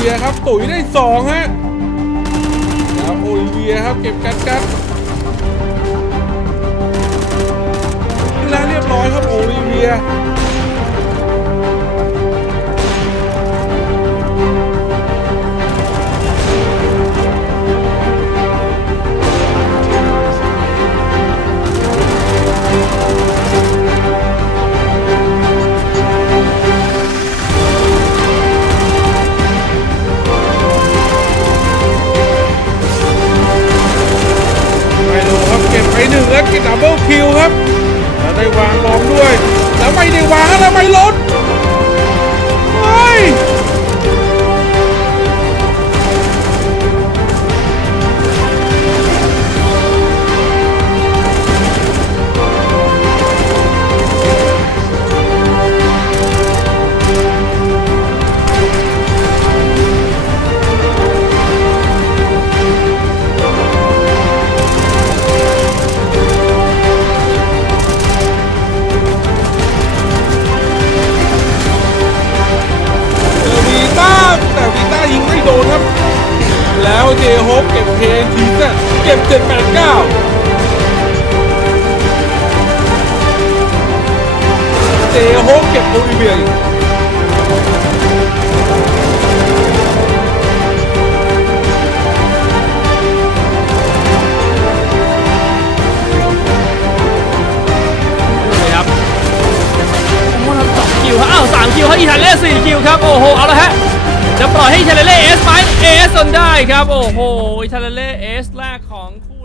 เวียครับตุ๋ยได้สองฮะแล้วโอลิเวียครับเก็บกันกันแล้วเรียบร้อยครับโอลิเวีย ดับเบิลคิวครับแล้วได้วางบอมด้วย แล้วไม่ได้วางแล้ว เจโฮปเก็บเคนทีเซตเก็บเจ็ดแปดเก้าเจโฮปเก็บโอลิเวียอีกครับโอ้โหทำสองคิวครับอ้าวสามคิวครับอีธานเล่สี่คิวครับ โอ้โห เอาละฮะ จะปล่อยให้ชาเลเล่เอสไหมเอสจนได้ครับ โอ้โหชาเลเล่เอสแรกของคู่